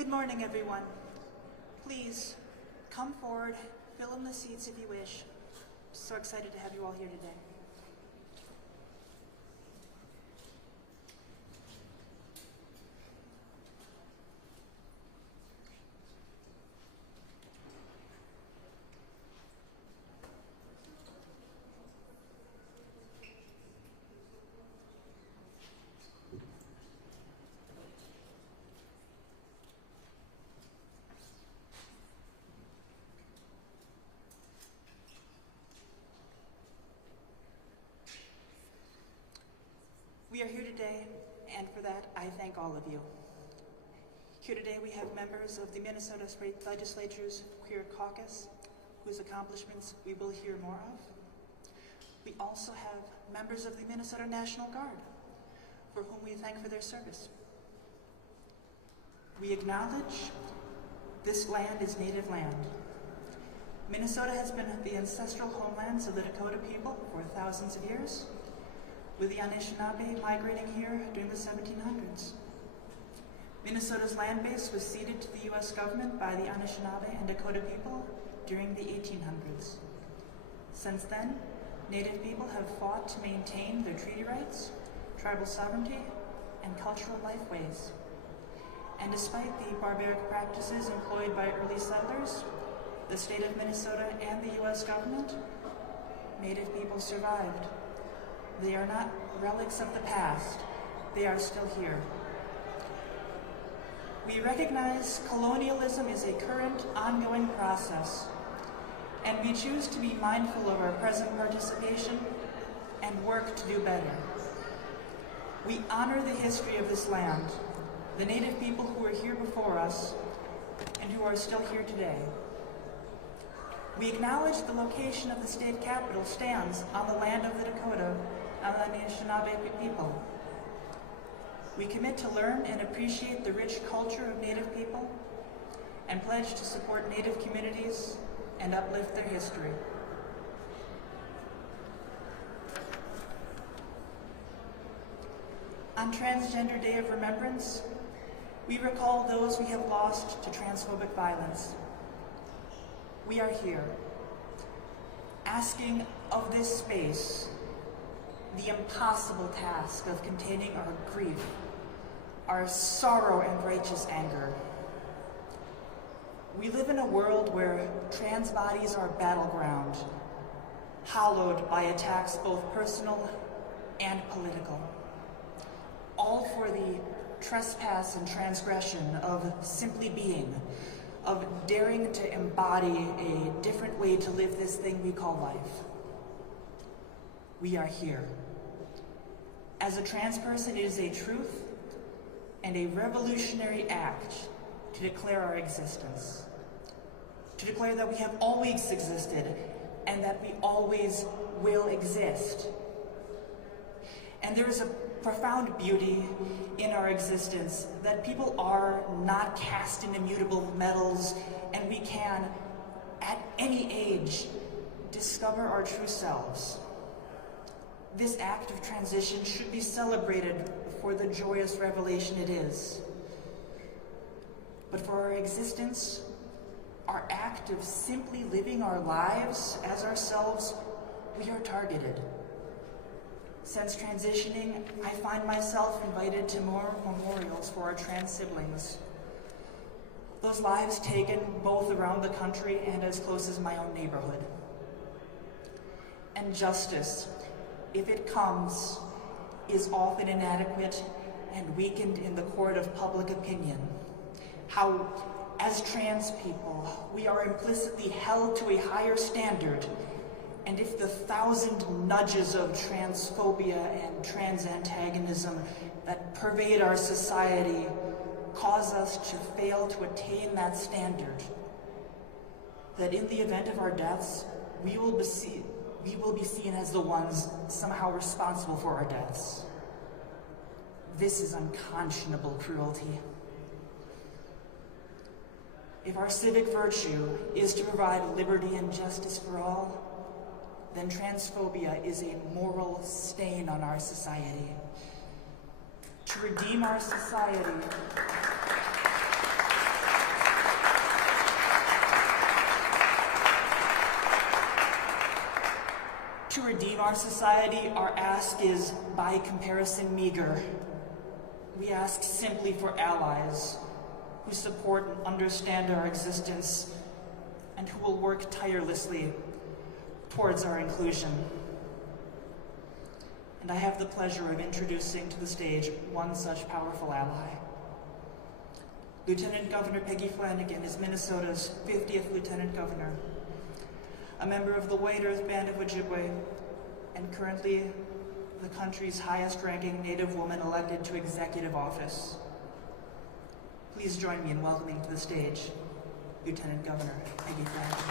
Good morning, everyone. Please come forward, fill in the seats if you wish. So excited to have you all here today. We are here today, and for that, I thank all of you. Here today we have members of the Minnesota State Legislature's Queer Caucus, whose accomplishments we will hear more of. We also have members of the Minnesota National Guard, for whom we thank for their service. We acknowledge this land is Native land. Minnesota has been the ancestral homelands of the Dakota people for thousands of years, with the Anishinaabe migrating here during the 1700s. Minnesota's land base was ceded to the U.S. government by the Anishinaabe and Dakota people during the 1800s. Since then, Native people have fought to maintain their treaty rights, tribal sovereignty, and cultural lifeways. And despite the barbaric practices employed by early settlers, the state of Minnesota and the U.S. government, Native people survived. They are not relics of the past. They are still here. We recognize colonialism is a current, ongoing process, and we choose to be mindful of our present participation and work to do better. We honor the history of this land, the Native people who were here before us and who are still here today. We acknowledge the location of the state capitol stands on the land of the Dakota and the Anishinaabe people. We commit to learn and appreciate the rich culture of Native people and pledge to support Native communities and uplift their history. On Transgender Day of Remembrance, we recall those we have lost to transphobic violence. We are here, asking of this space the impossible task of containing our grief, our sorrow and righteous anger. We live in a world where trans bodies are battleground, hollowed by attacks both personal and political, all for the trespass and transgression of simply being, of daring to embody a different way to live this thing we call life. We are here. As a trans person, it is a truth and a revolutionary act to declare our existence, to declare that we have always existed and that we always will exist. And there is a profound beauty in our existence that people are not cast in immutable metals, and we can, at any age, discover our true selves. This act of transition should be celebrated for the joyous revelation it is. But for our existence, our act of simply living our lives as ourselves, we are targeted. Since transitioning, I find myself invited to more memorials for our trans siblings. Those lives taken both around the country and as close as my own neighborhood. And justice, if it comes, is often inadequate and weakened in the court of public opinion. How, as trans people, we are implicitly held to a higher standard, and if the 1,000 nudges of transphobia and trans antagonism that pervade our society cause us to fail to attain that standard, that in the event of our deaths, we will be seen as the ones somehow responsible for our deaths. This is unconscionable cruelty. If our civic virtue is to provide liberty and justice for all, then transphobia is a moral stain on our society. To redeem our society, redeem our society, our ask is, by comparison, meager. We ask simply for allies who support and understand our existence and who will work tirelessly towards our inclusion. And I have the pleasure of introducing to the stage one such powerful ally. Lieutenant Governor Peggy Flanagan is Minnesota's 50th Lieutenant Governor, a member of the White Earth Band of Ojibwe, and currently the country's highest-ranking Native woman elected to executive office. Please join me in welcoming to the stage Lieutenant Governor Peggy Flanagan.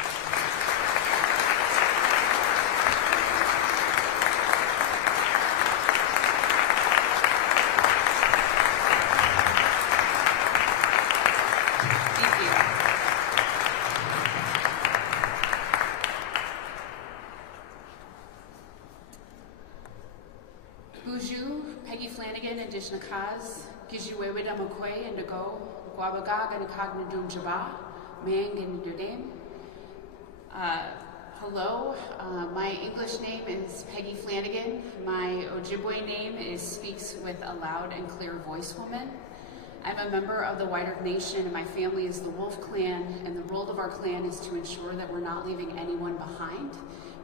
Nakaz, Gijuewida Mokwe and Go, Guabagag and Cognadum Jaba, Mang and Dudame. Hello, my English name is Peggy Flanagan. My Ojibwe name is Speaks with a Loud and Clear Voice Woman. I'm a member of the White Earth Nation, and my family is the Wolf Clan, and the role of our clan is to ensure that we're not leaving anyone behind,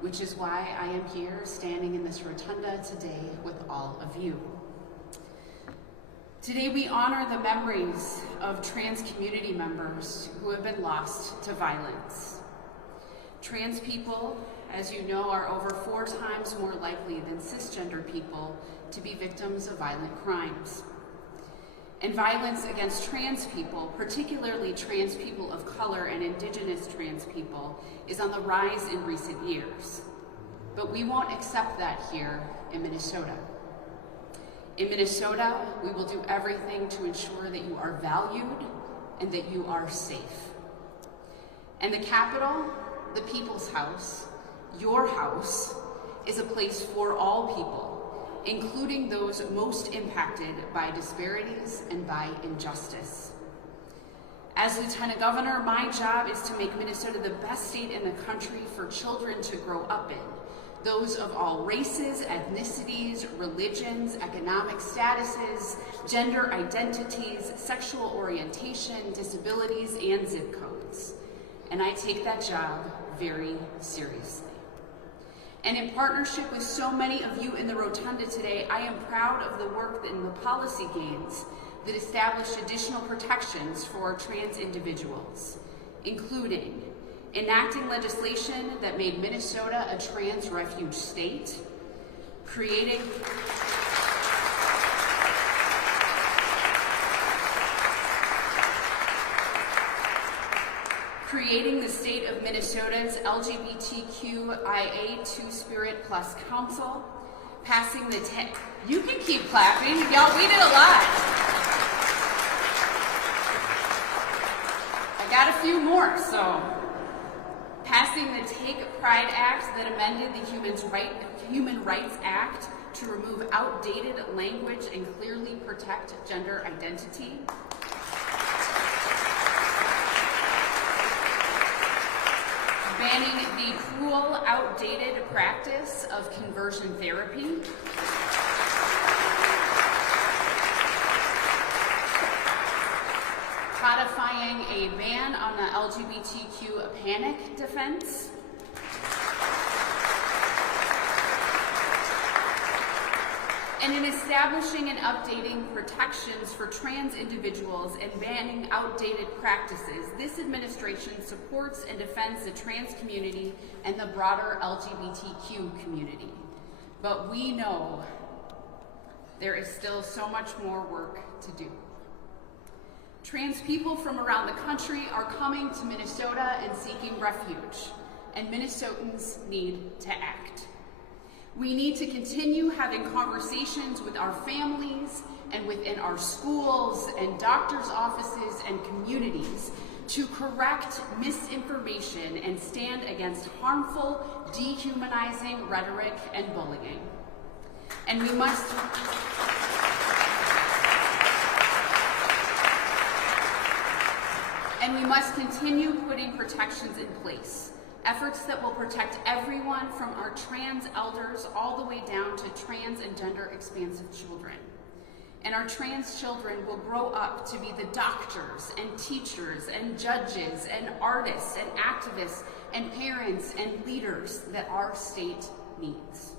which is why I am here standing in this rotunda today with all of you. Today we honor the memories of trans community members who have been lost to violence. Trans people, as you know, are over 4 times more likely than cisgender people to be victims of violent crimes. And violence against trans people, particularly trans people of color and indigenous trans people, is on the rise in recent years. But we won't accept that here in Minnesota. In Minnesota, we will do everything to ensure that you are valued and that you are safe. And the Capitol, the People's House, your house, is a place for all people, including those most impacted by disparities and by injustice. As Lieutenant Governor, my job is to make Minnesota the best state in the country for children to grow up in. Those of all races, ethnicities, religions, economic statuses, gender identities, sexual orientation, disabilities, and zip codes. And I take that job very seriously. And in partnership with so many of you in the rotunda today, I am proud of the work and the policy gains that established additional protections for trans individuals, including enacting legislation that made Minnesota a trans refuge state, creating the state of Minnesota's LBGTQIA2S Council, passing the you can keep clapping, y'all, we did a lot. I got a few more, so. Passing the Take Pride Act that amended the Human Rights Act to remove outdated language and clearly protect gender identity. Banning the cruel, outdated practice of conversion therapy. Codifying a ban on the LGBTQ panic defense. And in establishing and updating protections for trans individuals and banning outdated practices, this administration supports and defends the trans community and the broader LGBTQ community. But we know there is still so much more work to do. Trans people from around the country are coming to Minnesota and seeking refuge, and Minnesotans need to act. We need to continue having conversations with our families and within our schools and doctors' offices and communities to correct misinformation and stand against harmful, dehumanizing rhetoric and bullying. And we must continue putting protections in place efforts that will protect everyone from our trans elders all the way down to trans and gender expansive children. And our trans children will grow up to be the doctors and teachers and judges and artists and activists and parents and leaders that our state needs.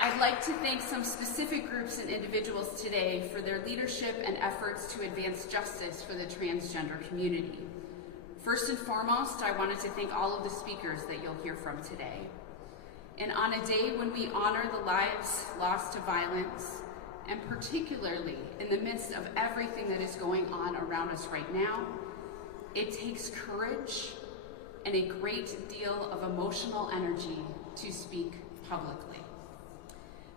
I'd like to thank some specific groups and individuals today for their leadership and efforts to advance justice for the transgender community. First and foremost, I wanted to thank all of the speakers that you'll hear from today. And on a day when we honor the lives lost to violence, and particularly in the midst of everything that is going on around us right now, it takes courage and a great deal of emotional energy to speak publicly.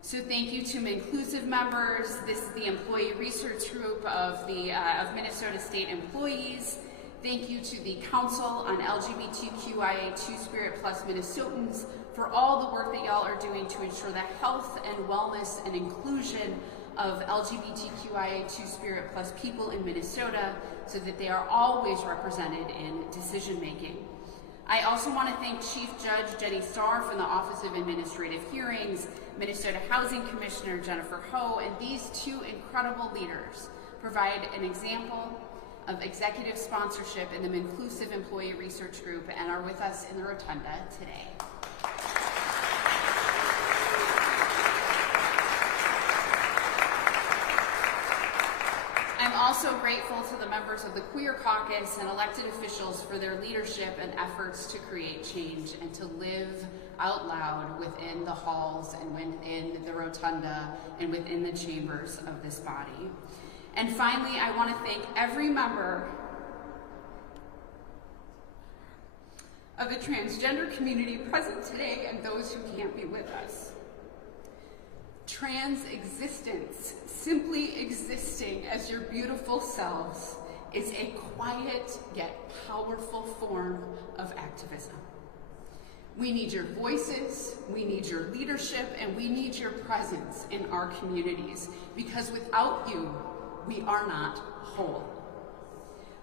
So thank you to MNclusive members. This is the Employee Resource Group of Minnesota State employees. Thank you to the Council on LBGTQIA2S Minnesotans for all the work that y'all are doing to ensure the health and wellness and inclusion of LGBTQIA2S people in Minnesota so that they are always represented in decision making. I also want to thank Chief Judge Jenny Starr from the Office of Administrative Hearings, Minnesota Housing Commissioner Jennifer Ho, and these two incredible leaders provide an example of executive sponsorship in the MNclusive Employee Resource Group and are with us in the rotunda today. I'm also grateful to the members of the Queer Caucus and elected officials for their leadership and efforts to create change and to live out loud within the halls and within the rotunda and within the chambers of this body. And finally, I want to thank every member of the transgender community present today and those who can't be with us. Trans existence, simply existing as your beautiful selves, is a quiet yet powerful form of activism. We need your voices, we need your leadership, and we need your presence in our communities, because without you, we are not whole.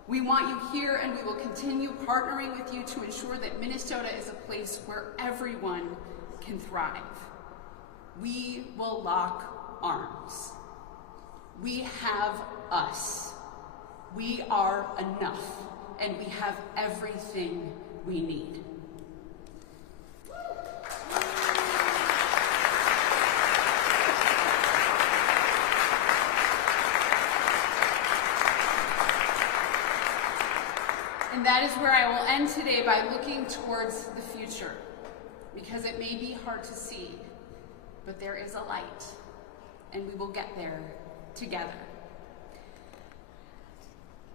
We want you here, and we will continue partnering with you to ensure that Minnesota is a place where everyone can thrive. We will lock arms. We have us. We are enough, and we have everything we need. And that is where I will end today, by looking towards the future, because it may be hard to see, but there is a light, and we will get there together.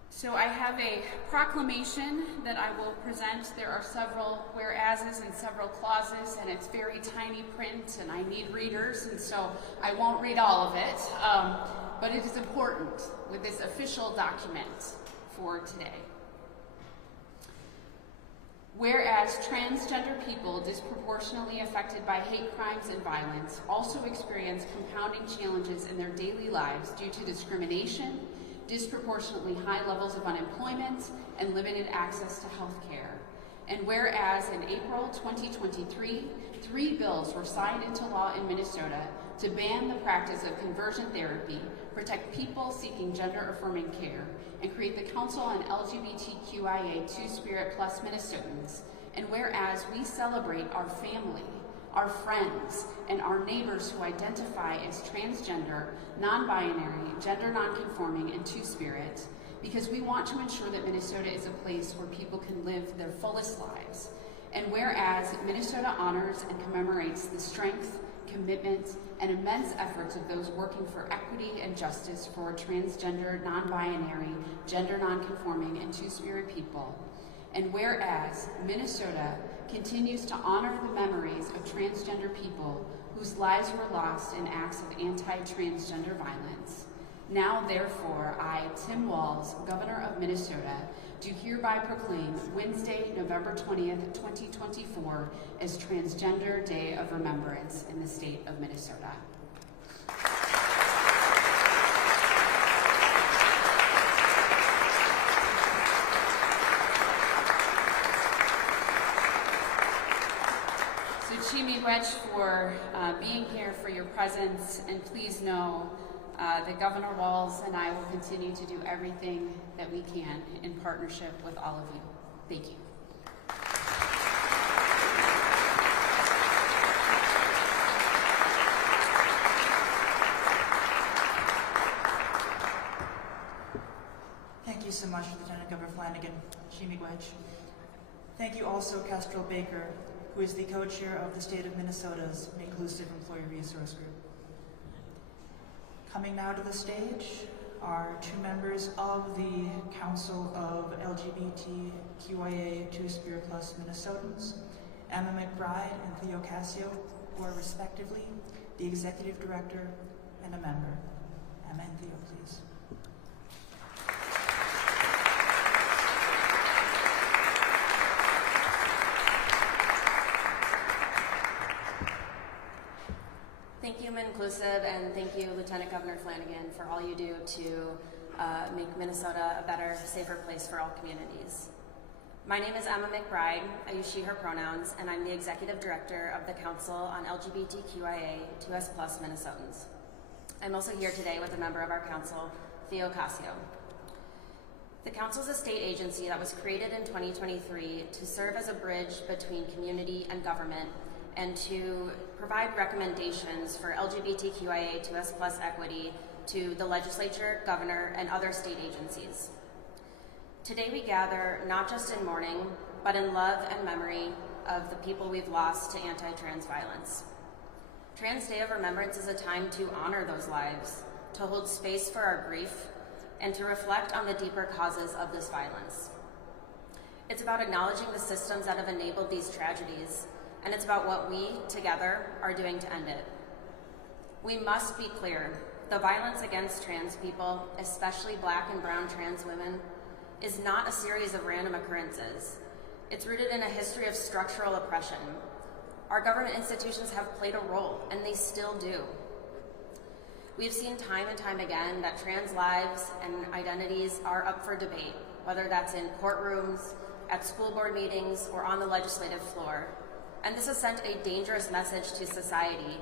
So I have a proclamation that I will present. There are several whereases and several clauses, and it's very tiny print, and I need readers, and so I won't read all of it, but it is important with this official document for today. Whereas transgender people disproportionately affected by hate crimes and violence also experience compounding challenges in their daily lives due to discrimination, disproportionately high levels of unemployment, and limited access to health care. And whereas in April 2023, 3 bills were signed into law in Minnesota to ban the practice of conversion therapy, protect people seeking gender-affirming care, and create the Council on LGBTQIA2S Minnesotans. And whereas we celebrate our family, our friends, and our neighbors who identify as transgender, non-binary, gender non-conforming, and two-spirit, because we want to ensure that Minnesota is a place where people can live their fullest lives. And whereas Minnesota honors and commemorates the strength, commitment, and immense efforts of those working for equity and justice for transgender, non-binary, gender non-conforming, and two-spirit people. And whereas Minnesota continues to honor the memories of transgender people whose lives were lost in acts of anti-transgender violence. Now, therefore, I, Tim Walz, Governor of Minnesota, do hereby proclaim Wednesday, November 20th, 2024 as Transgender Day of Remembrance in the state of Minnesota. much for being here, for your presence, and please know that Governor Walz and I will continue to do everything that we can in partnership with all of you. Thank you. Thank you so much, Lieutenant Governor Flanagan, Miigwech. Thank you also, Kestrel Baker, who is the co-chair of the State of Minnesota's MNclusive Employee Resource Group. Coming now to the stage are two members of the Council of LBGTQIA2S Minnesotans, Emma McBride and Theo Cascio, who are respectively the Executive Director and a member. Emma and Theo, please. Thank you, MNclusive, and thank you, Lieutenant Governor Flanagan, for all you do to make Minnesota a better, safer place for all communities. My name is Emma McBride. I use she, her pronouns, and I'm the Executive Director of the Council on LBGTQIA2S Minnesotans. I'm also here today with a member of our council, Theo Cascio. The council is a state agency that was created in 2023 to serve as a bridge between community and government and to provide recommendations for LGBTQIA2S+ equity to the legislature, governor, and other state agencies. Today we gather not just in mourning, but in love and memory of the people we've lost to anti-trans violence. Trans Day of Remembrance is a time to honor those lives, to hold space for our grief, and to reflect on the deeper causes of this violence. It's about acknowledging the systems that have enabled these tragedies, and it's about what we, together, are doing to end it. We must be clear, the violence against trans people, especially Black and brown trans women, is not a series of random occurrences. It's rooted in a history of structural oppression. Our government institutions have played a role, and they still do. We've seen time and time again that trans lives and identities are up for debate, whether that's in courtrooms, at school board meetings, or on the legislative floor. And this has sent a dangerous message to society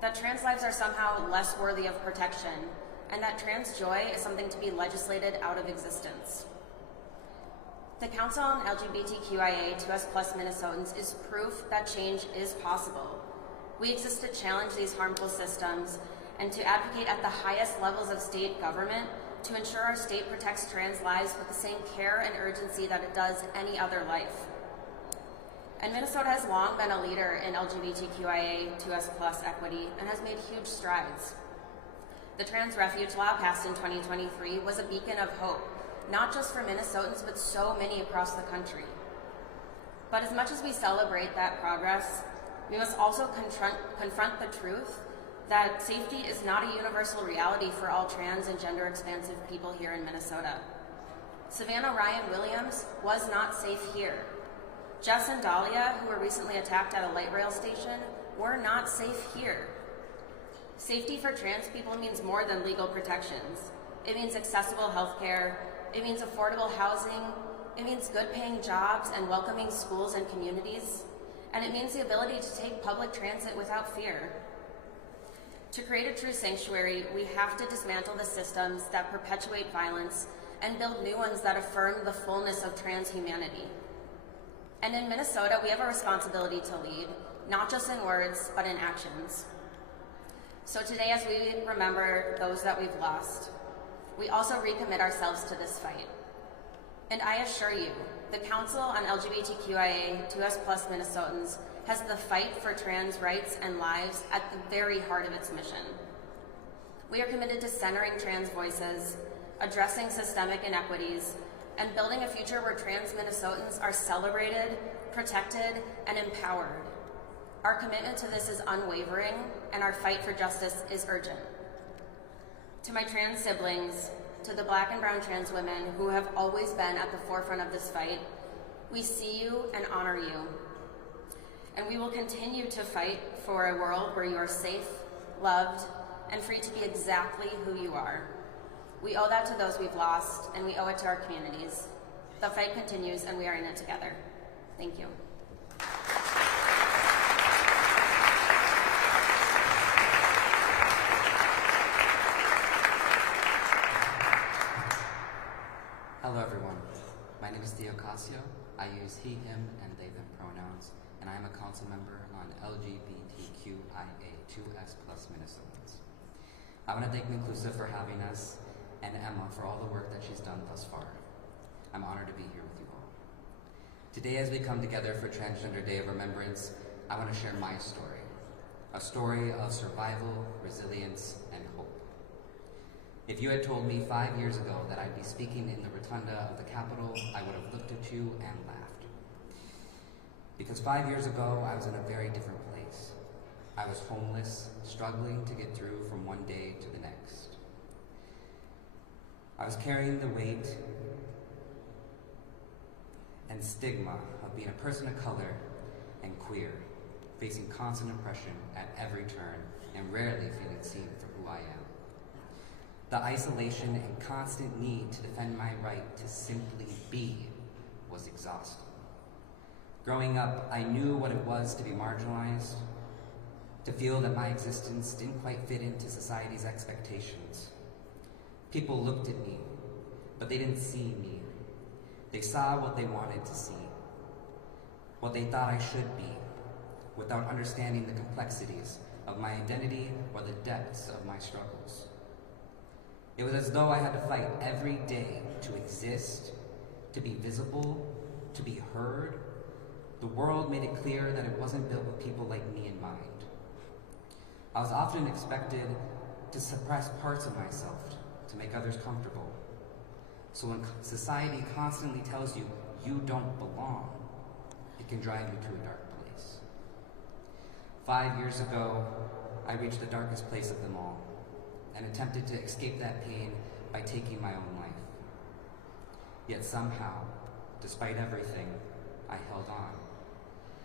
that trans lives are somehow less worthy of protection, and that trans joy is something to be legislated out of existence. The Council on LGBTQIA2S+ Minnesotans is proof that change is possible. We exist to challenge these harmful systems and to advocate at the highest levels of state government to ensure our state protects trans lives with the same care and urgency that it does any other life. And Minnesota has long been a leader in LGBTQIA2S+ equity and has made huge strides. The Trans Refuge Law passed in 2023 was a beacon of hope, not just for Minnesotans, but so many across the country. But as much as we celebrate that progress, we must also confront the truth that safety is not a universal reality for all trans and gender-expansive people here in Minnesota. Savannah Ryan Williams was not safe here. Jess and Dahlia, who were recently attacked at a light rail station, were not safe here. Safety for trans people means more than legal protections. It means accessible health care, it means affordable housing, it means good paying jobs and welcoming schools and communities, and it means the ability to take public transit without fear. To create a true sanctuary, we have to dismantle the systems that perpetuate violence and build new ones that affirm the fullness of trans humanity. And in Minnesota, we have a responsibility to lead, not just in words, but in actions. So today, as we remember those that we've lost, we also recommit ourselves to this fight. And I assure you, the Council on LGBTQIA2S+ Minnesotans has the fight for trans rights and lives at the very heart of its mission. We are committed to centering trans voices, addressing systemic inequities, and building a future where trans Minnesotans are celebrated, protected, and empowered. Our commitment to this is unwavering, and our fight for justice is urgent. To my trans siblings, to the Black and brown trans women who have always been at the forefront of this fight, we see you and honor you. And we will continue to fight for a world where you are safe, loved, and free to be exactly who you are. We owe that to those we've lost, and we owe it to our communities. The fight continues, and we are in it together. Thank you. Hello everyone, my name is Theo Casio. I use he, him, and they, them pronouns, and I am a council member on LBGTQIA2S Minnesotans. I want to thank MNclusive for having us, and Emma for all the work that she's done thus far. I'm honored to be here with you all. Today, as we come together for Transgender Day of Remembrance, I want to share my story, a story of survival, resilience, and hope. If you had told me 5 years ago that I'd be speaking in the rotunda of the Capitol, I would have looked at you and laughed. Because 5 years ago, I was in a very different place. I was homeless, struggling to get through from one day to the next. I was carrying the weight and stigma of being a person of color and queer, facing constant oppression at every turn and rarely feeling seen for who I am. The isolation and constant need to defend my right to simply be was exhausting. Growing up, I knew what it was to be marginalized, to feel that my existence didn't quite fit into society's expectations. People looked at me, but they didn't see me. They saw what they wanted to see, what they thought I should be, without understanding the complexities of my identity or the depths of my struggles. It was as though I had to fight every day to exist, to be visible, to be heard. The world made it clear that it wasn't built with people like me in mind. I was often expected to suppress parts of myself to make others comfortable. So when society constantly tells you you don't belong, it can drive you to a dark place. 5 years ago, I reached the darkest place of them all and attempted to escape that pain by taking my own life. Yet somehow, despite everything, I held on.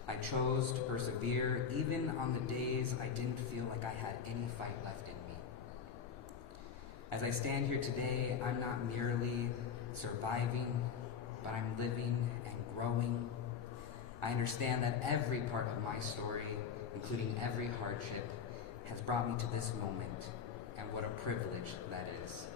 I chose to persevere even on the days I didn't feel like I had any fight left in me. As I stand here today, I'm not merely surviving, but I'm living and growing. I understand that every part of my story, including every hardship, has brought me to this moment, and what a privilege that is.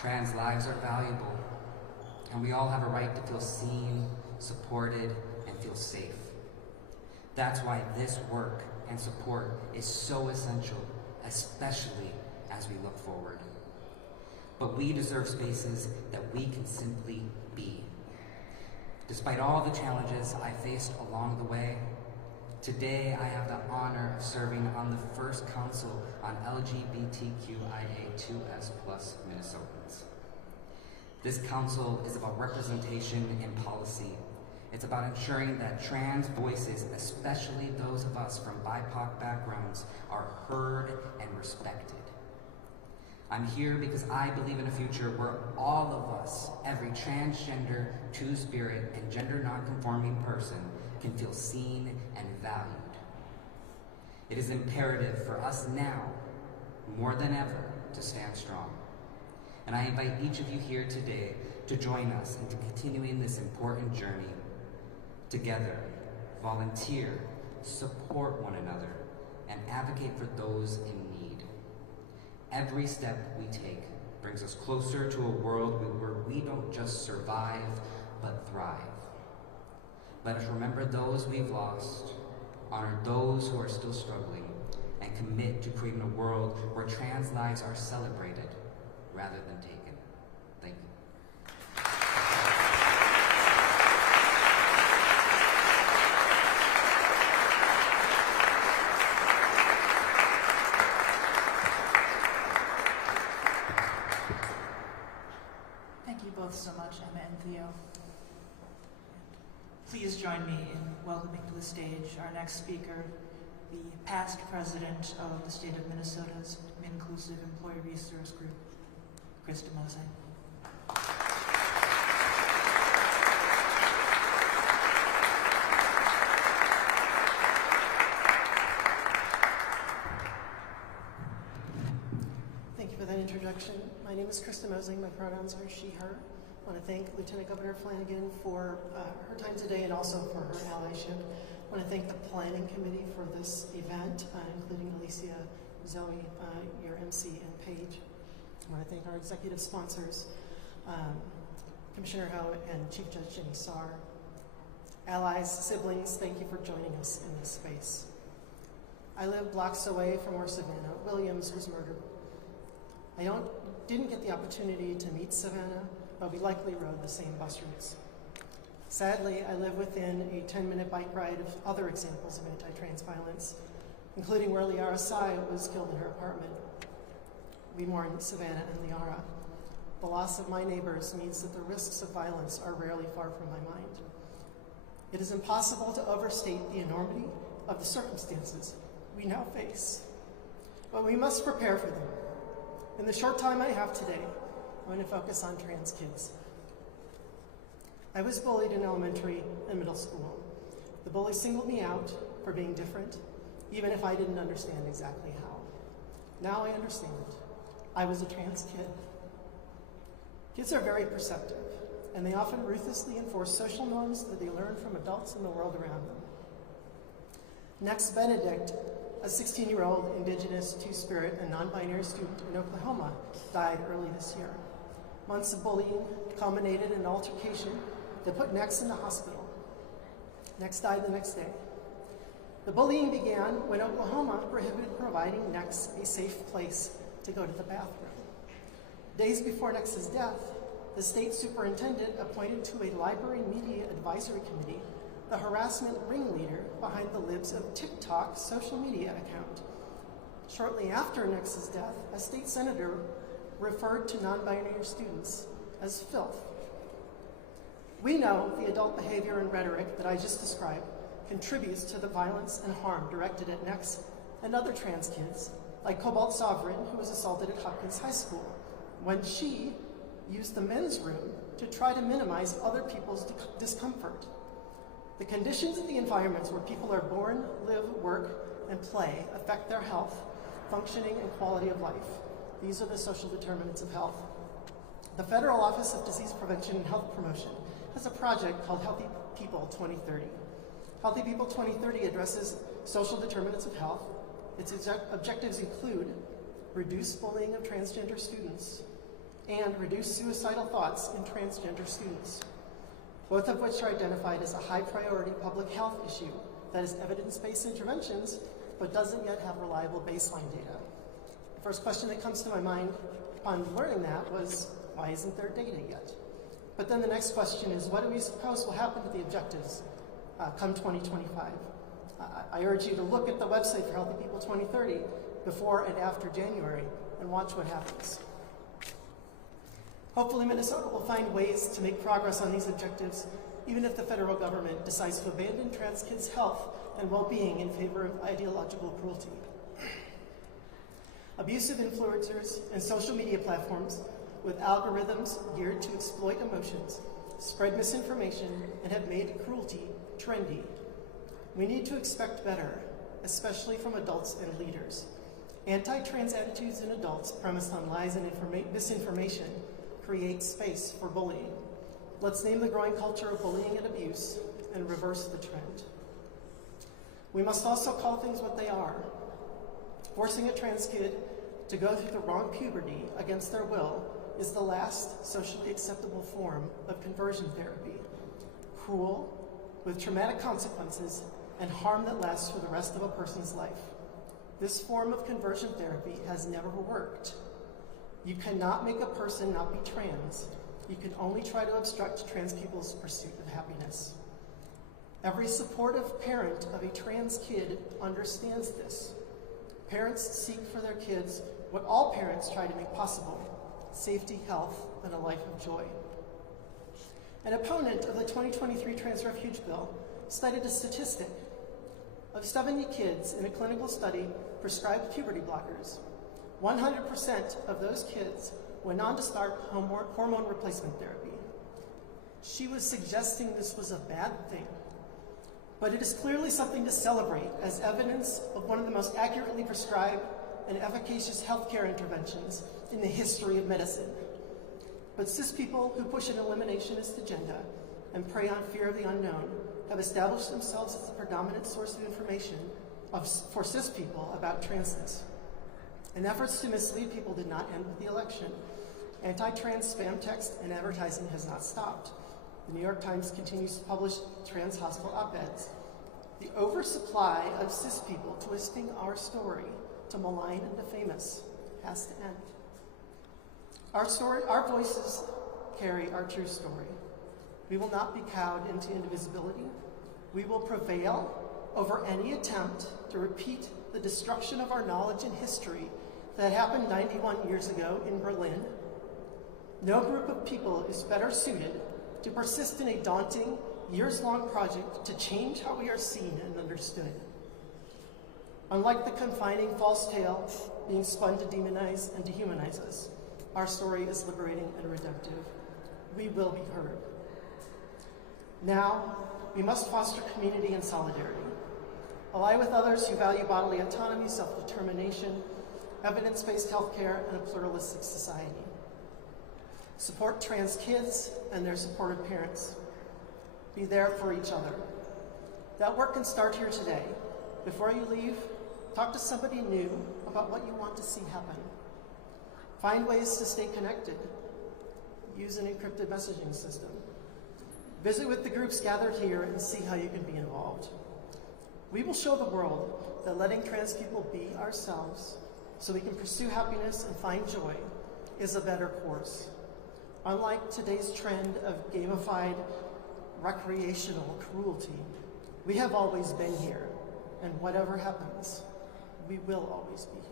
Trans lives are valuable, and we all have a right to feel seen, supported, and feel safe. That's why this work and support is so essential, especially as we look forward. But we deserve spaces that we can simply be. Despite all the challenges I faced along the way, today I have the honor of serving on the first council on LGBTQIA2S Minnesotans. This council is about representation in policy. It's about ensuring that trans voices, especially those of us from BIPOC backgrounds, are heard and respected. I'm here because I believe in a future where all of us, every transgender, two-spirit, and gender non-conforming person can feel seen and valued. It is imperative for us now, more than ever, to stand strong. And I invite each of you here today to join us in continuing this important journey. Together, volunteer, support one another, and advocate for those in need. Every step we take brings us closer to a world where we don't just survive, but thrive. Let us remember those we've lost, honor those who are still struggling, and commit to creating a world where trans lives are celebrated rather than taken. Thank you. Thank you both so much, Emma and Theo. Please join me in welcoming to the stage our next speaker, the past president of the state of Minnesota's MNclusive Employee Resource Group, Krista Mosing. Thank you for that introduction. My name is Krista Mosing. My pronouns are she, her. I want to thank Lieutenant Governor Flanagan for her time today and also for her allyship. I want to thank the planning committee for this event, including Alicia, Zoe, your MC, and Paige. I want to thank our executive sponsors, Commissioner Ho and Chief Judge Jenny Sarr. Allies, siblings, thank you for joining us in this space. I live blocks away from where Savannah Williams was murdered. I didn't get the opportunity to meet Savannah, but we likely rode the same bus routes. Sadly, I live within a 10-minute bike ride of other examples of anti-trans violence, including where Liara Sai was killed in her apartment. We mourn Savannah and Liara. The loss of my neighbors means that the risks of violence are rarely far from my mind. It is impossible to overstate the enormity of the circumstances we now face, but we must prepare for them. In the short time I have today, I'm going to focus on trans kids. I was bullied in elementary and middle school. The bully singled me out for being different, even if I didn't understand exactly how. Now I understand. I was a trans kid. Kids are very perceptive, and they often ruthlessly enforce social norms that they learn from adults in the world around them. Next, Benedict, a 16-year-old Indigenous, Two-Spirit, and non-binary student in Oklahoma, died early this year. Months of bullying culminated in an altercation that put Next in the hospital. Next died the next day. The bullying began when Oklahoma prohibited providing Next a safe place to go to the bathroom. Days before Next's death, the state superintendent appointed to a library media advisory committee the harassment ringleader behind the Libs of TikTok social media account. Shortly after Next's death, a state senator referred to non-binary students as filth. We know the adult behavior and rhetoric that I just described contributes to the violence and harm directed at Next and other trans kids, like Cobalt Sovereign, who was assaulted at Hopkins High School, when she used the men's room to try to minimize other people's discomfort. The conditions of the environments where people are born, live, work, and play affect their health, functioning, and quality of life. These are the social determinants of health. The Federal Office of Disease Prevention and Health Promotion has a project called Healthy People 2030. Healthy People 2030 addresses social determinants of health. Its objectives include reduce bullying of transgender students and reduce suicidal thoughts in transgender students, both of which are identified as a high priority public health issue that is evidence-based interventions but doesn't yet have reliable baseline data. The first question that comes to my mind upon learning that was, why isn't there data yet? But then the next question is, what do we suppose will happen to the objectives come 2025? I urge you to look at the website for Healthy People 2030 before and after January and watch what happens. Hopefully Minnesota will find ways to make progress on these objectives, even if the federal government decides to abandon trans kids' health and well-being in favor of ideological cruelty. Abusive influencers and social media platforms with algorithms geared to exploit emotions, spread misinformation, and have made cruelty trendy. We need to expect better, especially from adults and leaders. Anti-trans attitudes in adults premised on lies and misinformation create space for bullying. Let's name the growing culture of bullying and abuse and reverse the trend. We must also call things what they are. Forcing a trans kid to go through the wrong puberty against their will is the last socially acceptable form of conversion therapy. Cruel, with traumatic consequences and harm that lasts for the rest of a person's life. This form of conversion therapy has never worked. You cannot make a person not be trans. You can only try to obstruct trans people's pursuit of happiness. Every supportive parent of a trans kid understands this. Parents seek for their kids what all parents try to make possible: safety, health, and a life of joy. An opponent of the 2023 Trans Refuge Bill cited a statistic of 70 kids in a clinical study prescribed puberty blockers. 100% of those kids went on to start hormone replacement therapy. She was suggesting this was a bad thing, but it is clearly something to celebrate as evidence of one of the most accurately prescribed and efficacious healthcare interventions in the history of medicine. But cis people who push an eliminationist agenda and prey on fear of the unknown have established themselves as the predominant source of information for cis people about transness. And efforts to mislead people did not end with the election. Anti-trans spam text and advertising has not stopped. The New York Times continues to publish trans hostile op-eds. The oversupply of cis people twisting our story to malign and defame us has to end. Our voices carry our true story. We will not be cowed into indivisibility. We will prevail over any attempt to repeat the destruction of our knowledge and history that happened 91 years ago in Berlin. No group of people is better suited to persist in a daunting, years-long project to change how we are seen and understood. Unlike the confining false tale being spun to demonize and dehumanize us, our story is liberating and redemptive. We will be heard. Now, we must foster community and solidarity. Ally with others who value bodily autonomy, self-determination, evidence-based healthcare, and a pluralistic society. Support trans kids and their supportive parents. Be there for each other. That work can start here today. Before you leave, talk to somebody new about what you want to see happen. Find ways to stay connected. Use an encrypted messaging system. Visit with the groups gathered here and see how you can be involved. We will show the world that letting trans people be ourselves so we can pursue happiness and find joy is a better course. Unlike today's trend of gamified recreational cruelty, we have always been here, and whatever happens, we will always be here.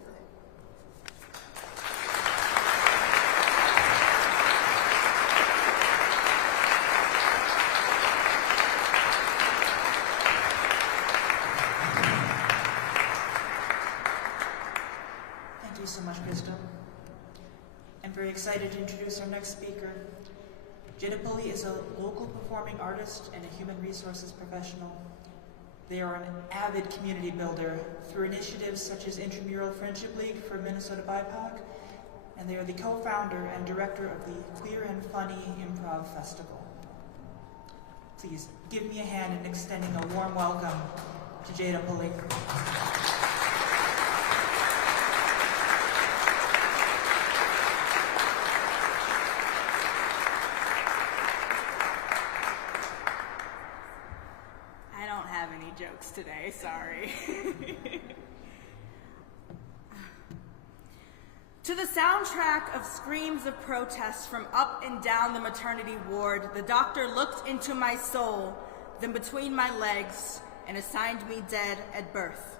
Thank you so much, Krista. I'm very excited to introduce our next speaker. Jada Pulley is a local performing artist and a human resources professional. They are an avid community builder through initiatives such as Intramural Friendship League for Minnesota BIPOC, and they are the co-founder and director of the Queer and Funny Improv Festival. Please give me a hand in extending a warm welcome to Jada Pulley. Jokes today, sorry. To the soundtrack of screams of protest from up and down the maternity ward, the doctor looked into my soul, then between my legs, and assigned me dead at birth.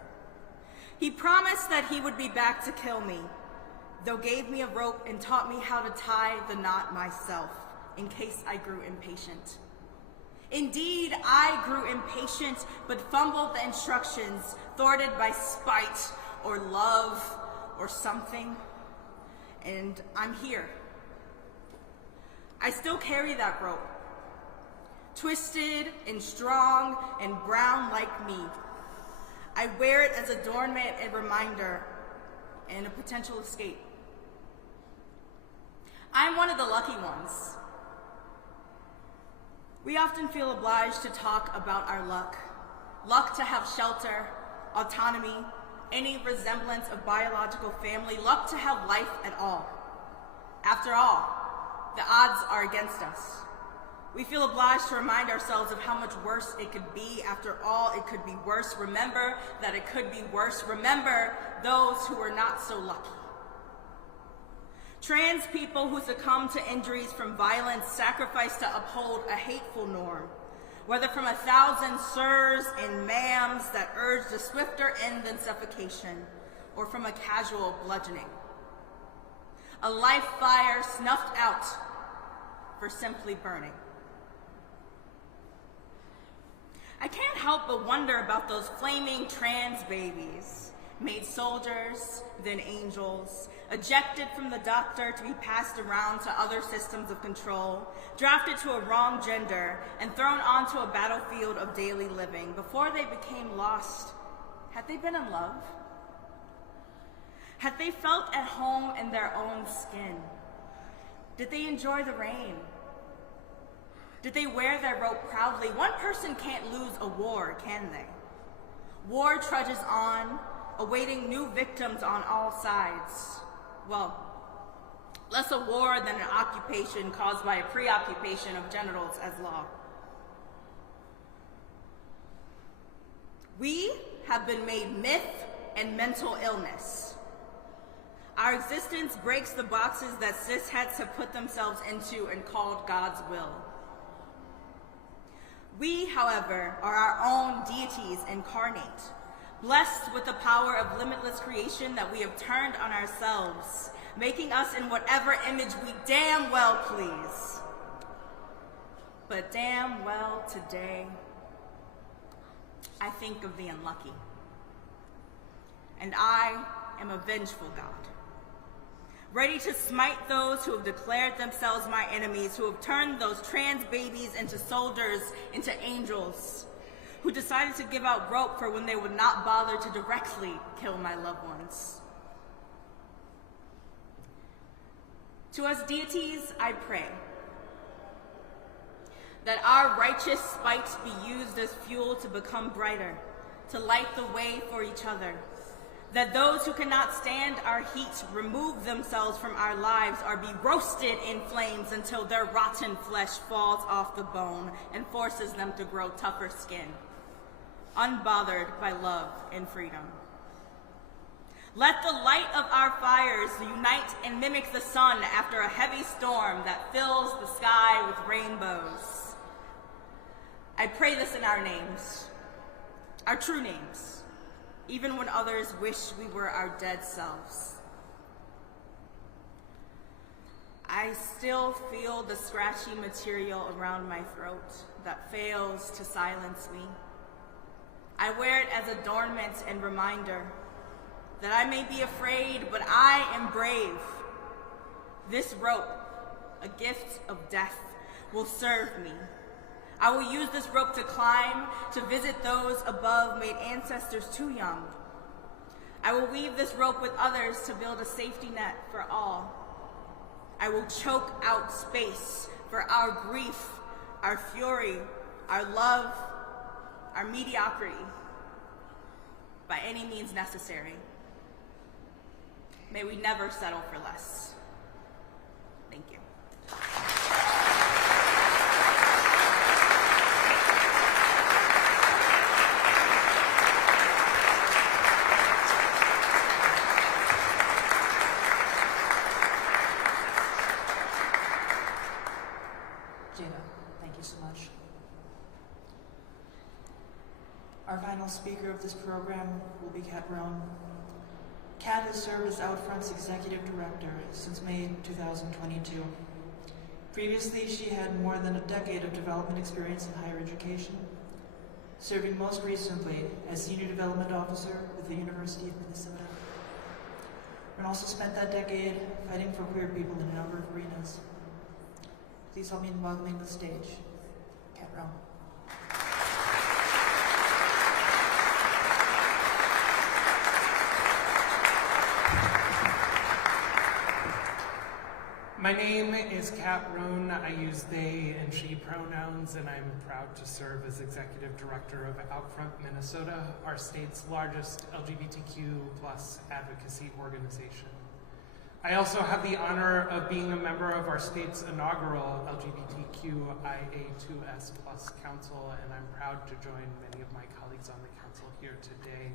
He promised that he would be back to kill me, though gave me a rope and taught me how to tie the knot myself, in case I grew impatient. Indeed, I grew impatient, but fumbled the instructions, thwarted by spite or love or something, and I'm here. I still carry that rope, twisted and strong and brown like me. I wear it as adornment and reminder and a potential escape. I'm one of the lucky ones. We often feel obliged to talk about our luck. Luck to have shelter, autonomy, any resemblance of biological family, luck to have life at all. After all, the odds are against us. We feel obliged to remind ourselves of how much worse it could be. After all, it could be worse. Remember that it could be worse. Remember those who were not so lucky. Trans people who succumb to injuries from violence sacrifice to uphold a hateful norm, whether from 1,000 sirs and ma'ams that urged a swifter end than suffocation, or from a casual bludgeoning. A life fire snuffed out for simply burning. I can't help but wonder about those flaming trans babies, made soldiers, then angels, ejected from the doctor to be passed around to other systems of control, drafted to a wrong gender, and thrown onto a battlefield of daily living. Before they became lost, had they been in love? Had they felt at home in their own skin? Did they enjoy the rain? Did they wear their rope proudly? One person can't lose a war, can they? War trudges on, awaiting new victims on all sides. Well, less a war than an occupation caused by a preoccupation of genitals as law. We have been made myth and mental illness. Our existence breaks the boxes that cisheads have put themselves into and called God's will. We, however, are our own deities incarnate, blessed with the power of limitless creation that we have turned on ourselves, making us in whatever image we damn well please. But damn well today, I think of the unlucky. And I am a vengeful God, ready to smite those who have declared themselves my enemies, who have turned those trans babies into soldiers, into angels, who decided to give out rope for when they would not bother to directly kill my loved ones. To us deities, I pray that our righteous spite be used as fuel to become brighter, to light the way for each other, that those who cannot stand our heat remove themselves from our lives or be roasted in flames until their rotten flesh falls off the bone and forces them to grow tougher skin, unbothered by love and freedom. Let the light of our fires unite and mimic the sun after a heavy storm that fills the sky with rainbows. I pray this in our names, our true names, even when others wish we were our dead selves. I still feel the scratchy material around my throat that fails to silence me. I wear it as adornment and reminder that I may be afraid, but I am brave. This rope, a gift of death, will serve me. I will use this rope to climb, to visit those above made ancestors too young. I will weave this rope with others to build a safety net for all. I will choke out space for our grief, our fury, our love, our mediocrity, by any means necessary. May we never settle for less. Thank you. Thank you so much. Our final speaker of this program will be Kat Rohn. Kat has served as OutFront's Executive Director since May 2022. Previously, she had more than a decade of development experience in higher education, serving most recently as Senior Development Officer with the University of Minnesota. And also spent that decade fighting for queer people in a number of arenas. Please help me in welcoming to the stage, Kat Rohn. My name is Kat Rohn. I use they and she pronouns, and I'm proud to serve as Executive Director of OutFront Minnesota, our state's largest LGBTQ+ advocacy organization. I also have the honor of being a member of our state's inaugural LGBTQIA2S Council, and I'm proud to join many of my colleagues on the council here today.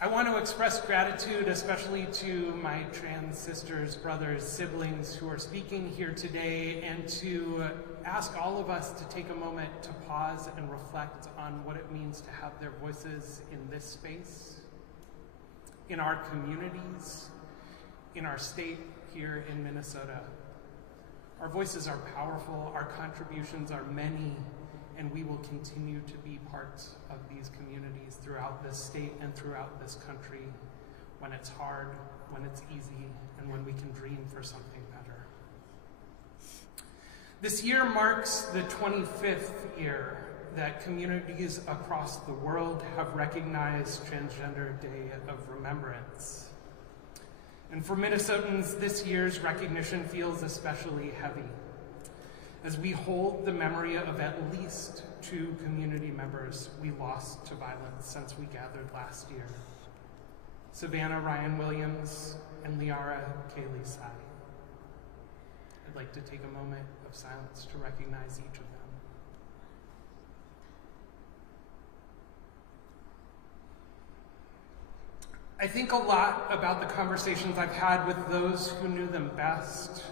I want to express gratitude especially to my trans sisters, brothers, siblings who are speaking here today, and to ask all of us to take a moment to pause and reflect on what it means to have their voices in this space, in our communities, in our state here in Minnesota. Our voices are powerful, our contributions are many, and we will continue to be part of these communities throughout this state and throughout this country, when it's hard, when it's easy, and when we can dream for something better. This year marks the 25th year that communities across the world have recognized Transgender Day of Remembrance. And for Minnesotans, this year's recognition feels especially heavy, as we hold the memory of at least 2 community members we lost to violence since we gathered last year: Savannah Ryan Williams and Liara Kaylee Sai. I'd like to take a moment of silence to recognize each of them. I think a lot about the conversations I've had with those who knew them best,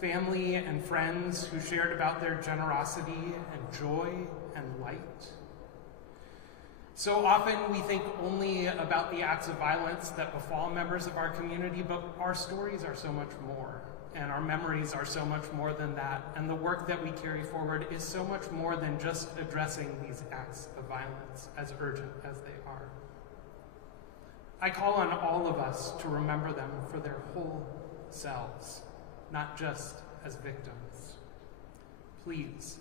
family and friends who shared about their generosity and joy and light. So often we think only about the acts of violence that befall members of our community, but our stories are so much more, and our memories are so much more than that, and the work that we carry forward is so much more than just addressing these acts of violence, as urgent as they are. I call on all of us to remember them for their whole selves, not just as victims. Please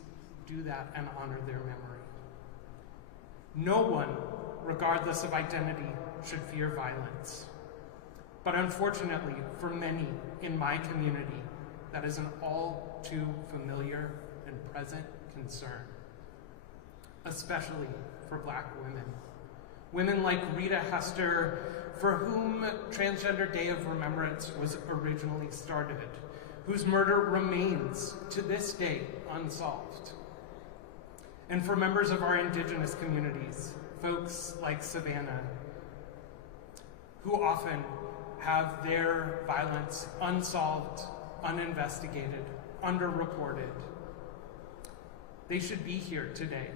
do that and honor their memory. No one, regardless of identity, should fear violence. But unfortunately, for many in my community, that is an all too familiar and present concern, especially for Black women. Women like Rita Hester, for whom Transgender Day of Remembrance was originally started, whose murder remains to this day unsolved. And for members of our Indigenous communities, folks like Savannah, who often have their violence unsolved, uninvestigated, underreported. They should be here today,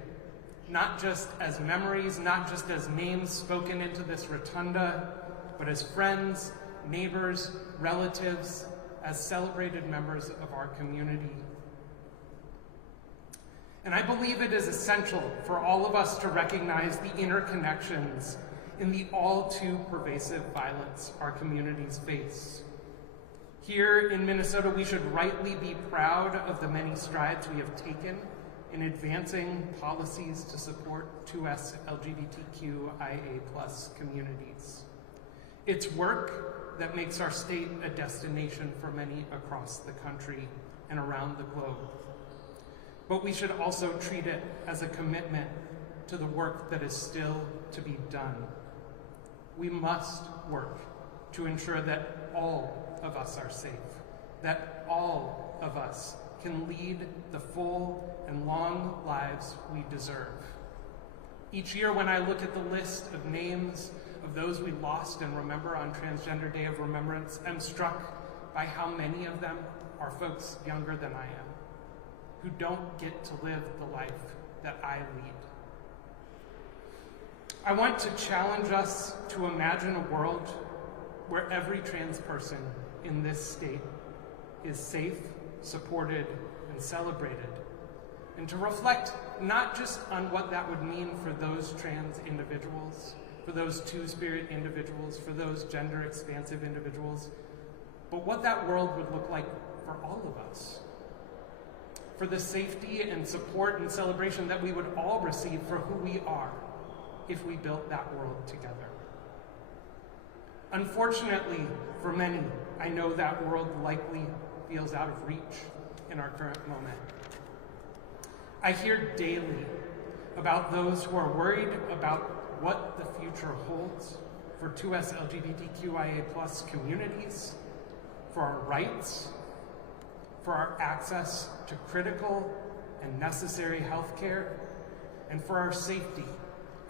not just as memories, not just as names spoken into this rotunda, but as friends, neighbors, relatives, as celebrated members of our community. And I believe it is essential for all of us to recognize the interconnections in the all too pervasive violence our communities face. Here in Minnesota, we should rightly be proud of the many strides we have taken in advancing policies to support 2S LBGTQIA2S communities. It's work that makes our state a destination for many across the country and around the globe. But we should also treat it as a commitment to the work that is still to be done. We must work to ensure that all of us are safe, that all of us can lead the full and long lives we deserve. Each year when I look at the list of names of those we lost and remember on Transgender Day of Remembrance, I'm struck by how many of them are folks younger than I am, who don't get to live the life that I lead. I want to challenge us to imagine a world where every trans person in this state is safe, supported, and celebrated, and to reflect not just on what that would mean for those trans individuals, for those two-spirit individuals, for those gender-expansive individuals, but what that world would look like for all of us, for the safety and support and celebration that we would all receive for who we are if we built that world together. Unfortunately, for many, I know that world likely feels out of reach in our current moment. I hear daily about those who are worried about what the future holds for 2S LGBTQIA+ communities, for our rights, for our access to critical and necessary health care, and for our safety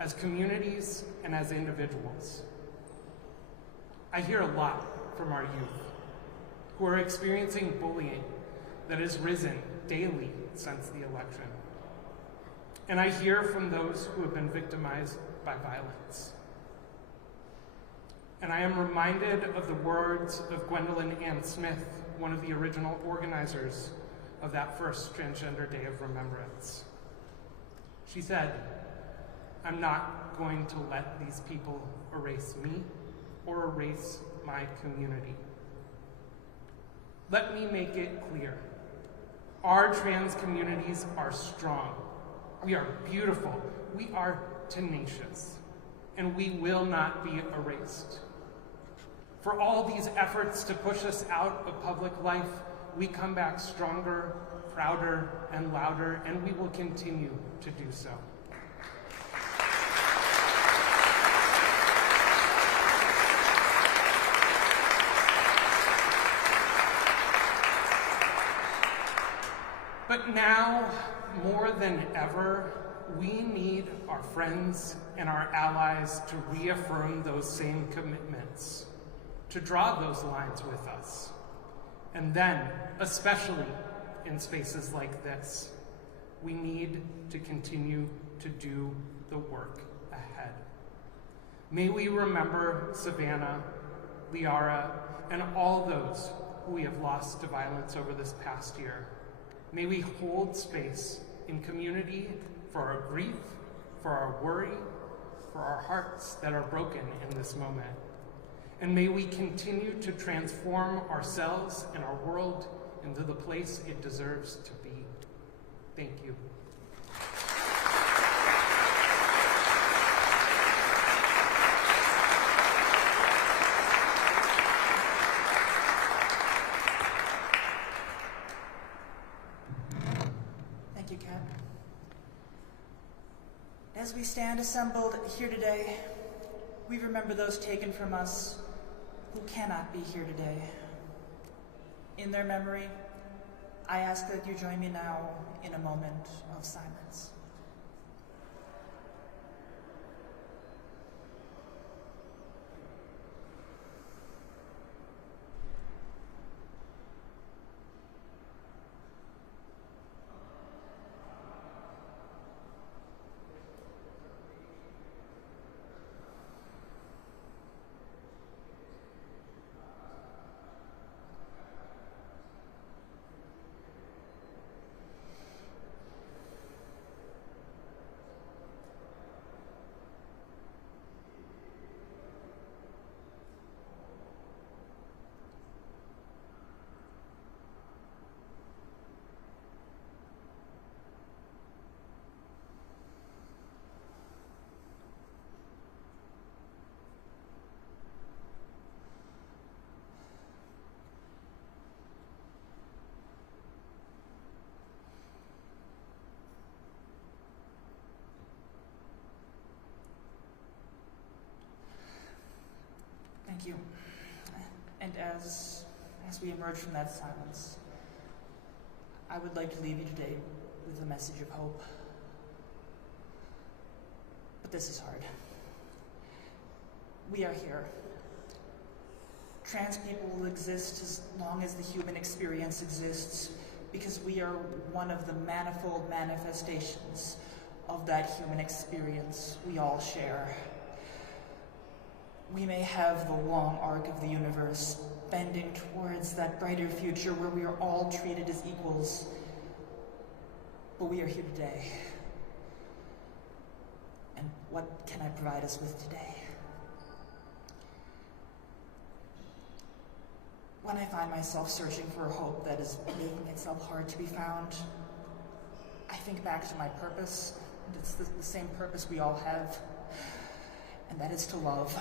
as communities and as individuals. I hear a lot from our youth who are experiencing bullying that has risen daily since the election. And I hear from those who have been victimized by violence. And I am reminded of the words of Gwendolyn Ann Smith, one of the original organizers of that first Transgender Day of Remembrance. She said, "I'm not going to let these people erase me or erase my community." Let me make it clear. Our trans communities are strong. We are beautiful. We are tenacious. And we will not be erased. For all these efforts to push us out of public life, we come back stronger, prouder, and louder, and we will continue to do so. But now, more than ever, we need our friends and our allies to reaffirm those same commitments, to draw those lines with us. And then, especially in spaces like this, we need to continue to do the work ahead. May we remember Savannah, Liara, and all those who we have lost to violence over this past year. May we hold space in community for our grief, for our worry, for our hearts that are broken in this moment. And may we continue to transform ourselves and our world into the place it deserves to be. Thank you. Thank you, Kat. As we stand assembled here today, we remember those taken from us who cannot be here today. In their memory, I ask that you join me now in a moment of silence. Thank you. And as we emerge from that silence, I would like to leave you today with a message of hope. But this is hard. We are here. Trans people will exist as long as the human experience exists, because we are one of the manifold manifestations of that human experience we all share. We may have the long arc of the universe bending towards that brighter future where we are all treated as equals, but we are here today. And what can I provide us with today? When I find myself searching for a hope that is making itself hard to be found, I think back to my purpose, and it's the same purpose we all have, and that is to love.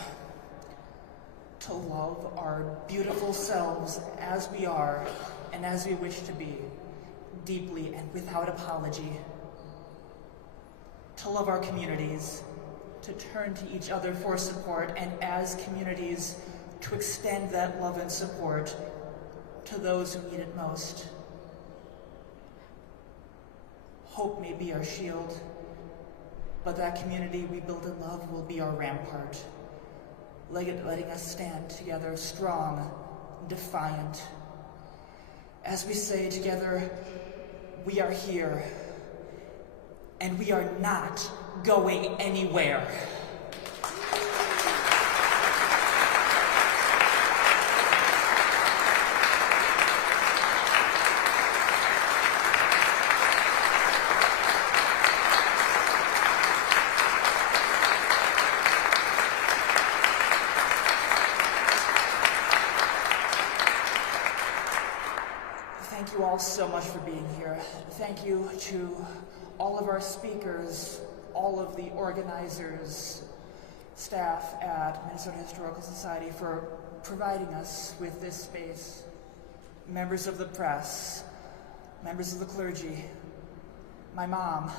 To love our beautiful selves as we are and as we wish to be, deeply and without apology. To love our communities, to turn to each other for support, and as communities, to extend that love and support to those who need it most. Hope may be our shield, but that community we build in love will be our rampart, letting us stand together strong, defiant. As we say together, we are here, and we are not going anywhere. Thank you all so much for being here. Thank you to all of our speakers, all of the organizers, staff at Minnesota Historical Society for providing us with this space. Members of the press, members of the clergy, my mom,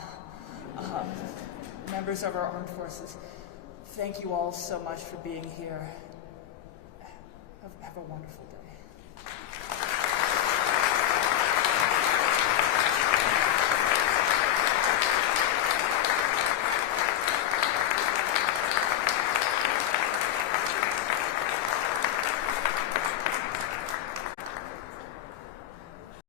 members of our armed forces. Thank you all so much for being here. Have a wonderful day.